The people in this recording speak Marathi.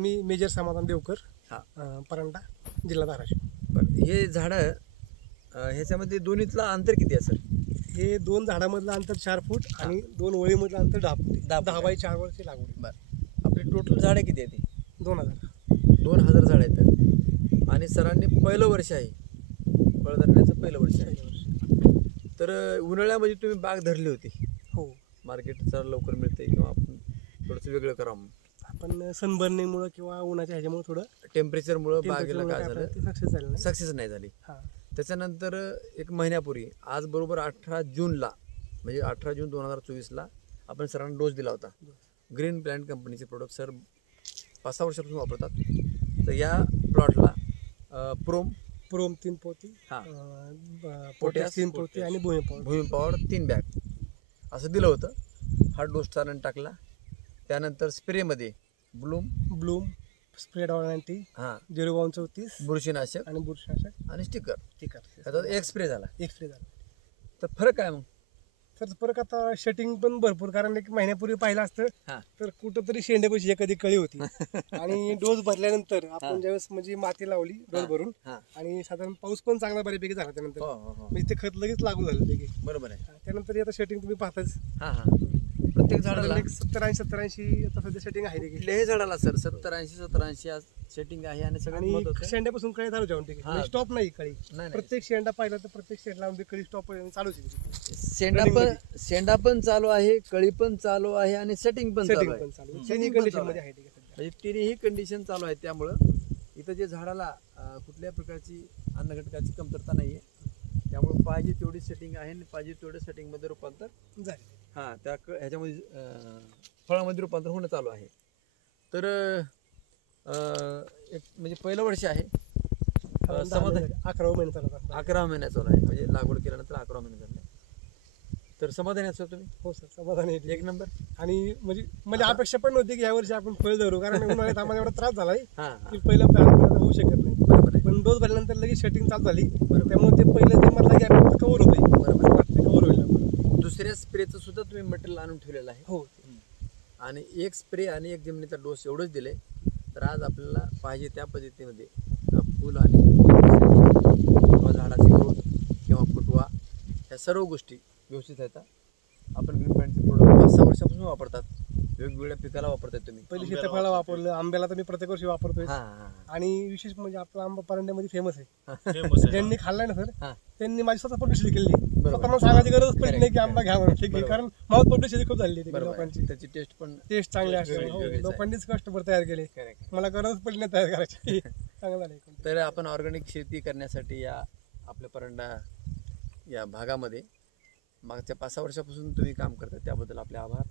मी मेजर समाधान देवकर, परंडा, जिल्हा धाराशिव. बरं, हे झाडं ह्याच्यामध्ये दोन्हीतला अंतर किती आहे सर? हे 2 झाडामधलं अंतर 4 फूट आणि 2 ओळीमधलं अंतर 10 फूट. 10 बाय 4 वरची लागवड. बरं, आपली टोटल झाडं किती आहे ती? 2000 झाडं आहेत. आणि सरांनी पहिलं वर्ष आहे, फळ धरण्याचं पहिलं वर्ष आहे. तर उन्हाळ्यामध्ये तुम्ही बाग धरली होती. हो. मार्केट जरा लवकर मिळते किंवा आपण थोडंसं वेगळं करावं. आपण सनबर्निंगमुळे किंवा उन्हाच्या ह्याच्यामुळे थोडं टेम्परेचरमुळे बागेला काय झालं, सक्सेस झालं नाही. सक्सेस नाही झाली. त्याच्यानंतर एक महिन्यापूर्वी आज बरोबर 18 जूनला, म्हणजे 18 जून 2024ला आपण सरांना डोस दिला होता. ग्रीन प्लॅन्ट कंपनीचे प्रोडक्ट सर 5-6 वर्षापासून वापरतात. तर या प्लॉटला प्रोम 3 पोती, पोटॅश 3 पोती आणि भूमी पॉवर 3 बॅग असं दिलं होतं. हा डोस सरांनी टाकला. त्यानंतर स्प्रेमध्ये ब्लूम स्प्रेड ऑर्गॅनिटी 03234 बुरशीनाशक आणि स्टिकर त्याचा एक स्प्रे झाला. तर फरक काय मग? तर फरक आता शेटिंग पण भरपूर, कारण एक महिन्यापूर्वी पाहिलं असतं तर कुठंतरी शेंड्यापाशी एखादी कळी होती. आणि डोस भरल्यानंतर आपण ज्यावेळेस म्हणजे माती लावली डोस भरून, आणि साधारण पाऊस पण चांगला बऱ्यापैकी झाला त्यानंतर, म्हणजे ते खत लगेच लागू झालं लगेच. बरोबर आहे. त्यानंतर आता शेटिंग तुम्ही पाहताच प्रत्येक झाडाला 70-80 आता सध्या सेटिंग आहे. कुठल्याही झाडाला सर 70-80 सेटिंग आहे. आणि सगळ्यात शेंड्यापासून कळी चालू जाऊन ठीक स्टॉप नाही. कळी प्रत्येक शेंडा पाहिला तर प्रत्येक शेंडा कळी स्टॉप चालू शेंडा पण चालू आहे, कळी पण चालू आहे आणि सेटिंग पण चालू आहे. म्हणजे तिन्ही कंडिशन चालू आहे. त्यामुळं इथं जे झाडाला कुठल्याही प्रकारची अन्नघटकाची कमतरता नाहीये. त्यामुळे पाहिजे तेवढी सेटिंग आहे आणि पाहिजे तेवढ्या सेटिंग मध्ये रूपांतर झाले. त्या ह्याच्यामध्ये फळामध्ये रूपांतर होणं चालू आहे. तर एक म्हणजे पहिलं वर्ष आहे. 11 महिने चालू 11 महिन्या चालू आहे. म्हणजे लागवड केल्यानंतर 11 महिने झाले. तर समाधानी आहे सर तुम्ही? हो सर, समाधानी आहे. एक नंबर. आणि म्हणजे अपेक्षा पण नव्हती की यावर्षी आपण फळ धरू, कारण उन्हाळ्यात आम्हाला एवढा त्रास झालाय की पहिलं होऊ शकत नाही. पण डोस भरल्यानंतर लगेच शेटिंग चालू झाली. त्यामुळे ते पहिलं जे मधला गॅप कव्हर होतोय. कव्हर होईल. दुसऱ्या स्प्रेचं सुद्धा तुम्ही मटेरियल आणून ठेवलेलं आहे. हो. आणि एक स्प्रे आणि एक जमिनीचा डोस एवढंच दिले तर आज आपल्याला पाहिजे त्या पद्धतीमध्ये फुल आणि किंवा झाडाची ग्रोथ किंवा फुटवा ह्या सर्व गोष्टी व्यवस्थित येतात. आपण ग्रीन प्लॅन्टचे प्रोडक्ट 5-6 वर्षापासून वापरतात. वेगवेगळ्या पिकाला वापरताय तुम्ही. पहिले सीताफळाला वापरलं, आंब्याला तर मी प्रत्येक वर्षी वापरतोय. आणि विशेष म्हणजे आपला आंबा परंड्यामध्ये फेमस आहे. ज्यांनी खाल्लाय ना सर, त्यांनी माझी स्वतः पब्लिसिटी केली. स्वतः सांगायची गरज पडली नाही की आंबा घ्या म्हणून. ठीक आहे, कारण माउथ पब्लिसिटी खूप झाली लोकांची. त्याची टेस्ट चांगली असते. लोकांनीच कस्टमर तयार केले. मला गरज पडली नाही तयार करायची. चांगलं झालं. तर आपण ऑर्गॅनिक शेती करण्यासाठी या आपल्या परंडा या भागामध्ये मागच्या 5-6 वर्षापासून तुम्ही काम करता, त्याबद्दल आपले आभार.